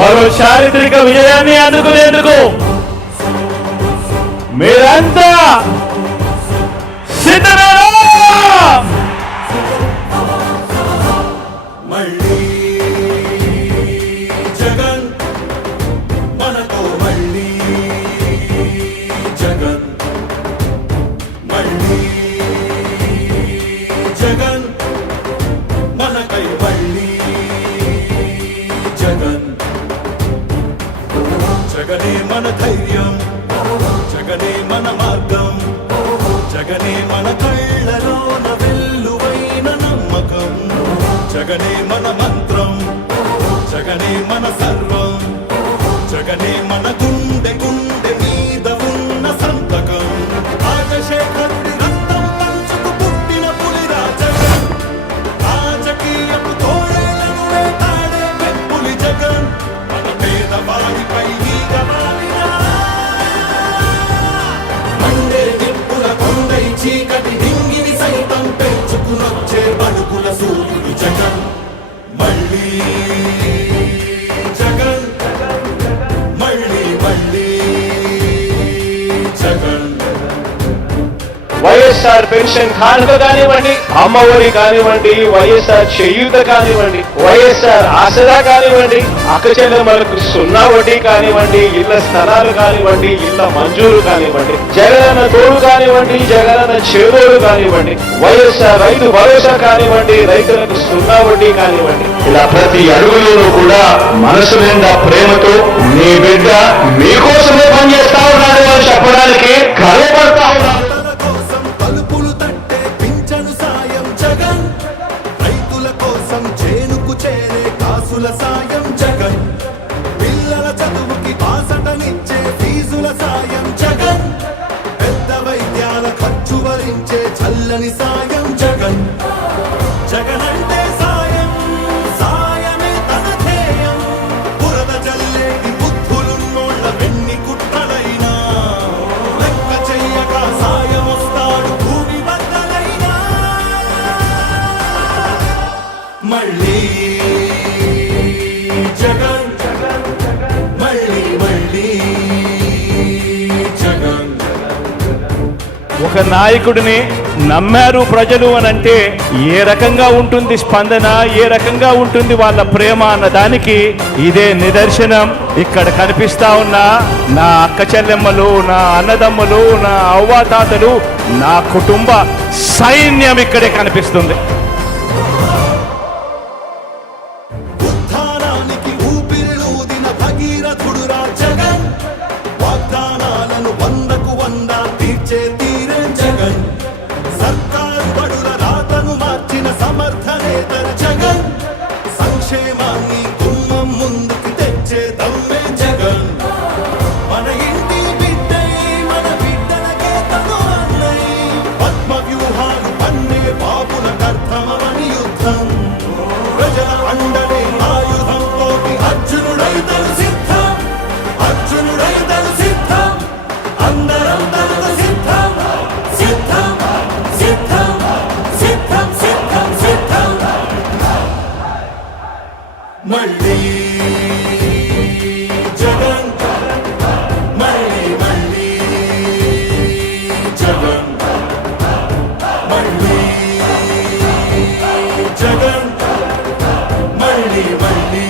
మరో చారిత్రక విజయాన్ని అందుకునేందుకు మీరంతా సిద్ధమేనా? మళ్ళీ జగన్ మనతో, మళ్ళీ జగన్, మళ్ళీ జగన్ మనకై, మళ్ళీ జగన్. జగనే మన ధైర్యం, జగనే మన మార్గం, జగనే మన కళ్ళలోన వెల్లువైన నమ్మకం, జగనే మన మంత్రం, జగనే మన సర్వం, జగనే మన గుండె గుండె మీద ఉన్న సంతకం. రాజశేఖరుడి రక్తం పంచుకు పుట్టిన పులిరా జగన్, రాజకీయపు తోడేళ్లను వేటాడే పెప్పులి జగన్, మన పేదవాడిపై ఈగ వాలినా మండే నిప్పుల కొండై చీకటి డింగిని సైతం పెంచుకునొచ్చే బడుగుల సూర్యుడు జగన్. మళ్ళీ జగన్, మళ్ళీ మళ్ళీ జగన్. వైఎస్ఆర్ పెన్షన్ కానుక కానివ్వండి, అమ్మఒడి కానివ్వండి, వైఎస్ఆర్ చేయూత కానివ్వండి, వైఎస్ఆర్ ఆసరా కానివ్వండి, అక్క చెల్లెమ్మలకు 0 వడ్డీ కానివ్వండి, ఇళ్ల స్థలాలు కానివ్వండి, ఇళ్ల మంజూరు కానివ్వండి, జగనన్న తోడు కానివ్వండి, జగనన్న చేదోడు కానివ్వండి, వైఎస్ఆర్ రైతు భరోసా కానివ్వండి, రైతులకు 0 వడ్డీ కానివ్వండి, ఇలా ప్రతి అడుగులోనూ కూడా మనసు నిండా ప్రేమతో మీ బిడ్డ మీకోసమే పనిచేస్తా ఉన్నాడు అని చెప్పడానికి గర్వపడతా ఉన్నాడు. తలుపులు తట్టే పింఛను సాయం జగన్, రైతుల కోసం చేనుకు చేరే కాసుల సాయం జగన్, పిల్లల చదువుకి బాసటనిచ్చే ఫీజుల సాయం జగన్, పెద్ద వైద్యాల ఖర్చు భరించే చల్లని సాయం జగన్. జగన్ అంటే సాయం, సాయమే తన ధ్యేయం, బురద జల్లేటి బుద్ధులున్నోళ్ళ వెన్ని కుట్రలైనా లెక్క చెయ్యక సాయం వస్తాడు భూమి బద్దలైనా. మళ్ళీ జగన్, మళ్ళీ మళ్ళీ జగన్. ఒక నాయకుడిని నమ్మారు ప్రజలు అని అంటే ఏ రకంగా ఉంటుంది స్పందన, ఏ రకంగా ఉంటుంది వాళ్ళ ప్రేమ అన్న దానికి ఇదే నిదర్శనం. ఇక్కడ కనిపిస్తా ఉన్న నా అక్క చెల్లెమ్మలు, నా అన్నదమ్ములు, నా అవ్వాతాతలు, నా కుటుంబ సైన్యం ఇక్కడే కనిపిస్తుంది. ఉత్థానానికి ఊపిరిలూదిన భగీరథుడురా జగన్, వాగ్దానాలను 100కు 100 తీర్చే తీరే జగన్, సర్కారు బడుల రాతను మార్చిన సమర్థ నేతర జగన్, సంక్షేమాన్ని గుమ్మం ముందుకు తెచ్చే దమ్మే జగన్. మన ఇంటి బిడ్డై మన బిడ్డలకే తను అన్నై, పద్మ వ్యూహాలు పన్నే బాబుల కర్తమని యుద్ధం, ప్రజల అండనే ఆయుధంతో అర్జునుడైతను సిద్ధం, అర్జునుడైతను సిద్ధం, అందరం తనకు సిద్ధం, సిద్ధం సిద్ధం సిద్ధం సిద్ధం సిద్ధం. మళ్ళీ జగన్, మళ్ళీ మళ్ళీ జగన్, మళ్ళీ జగన్, మళ్ళీ మళ్ళీ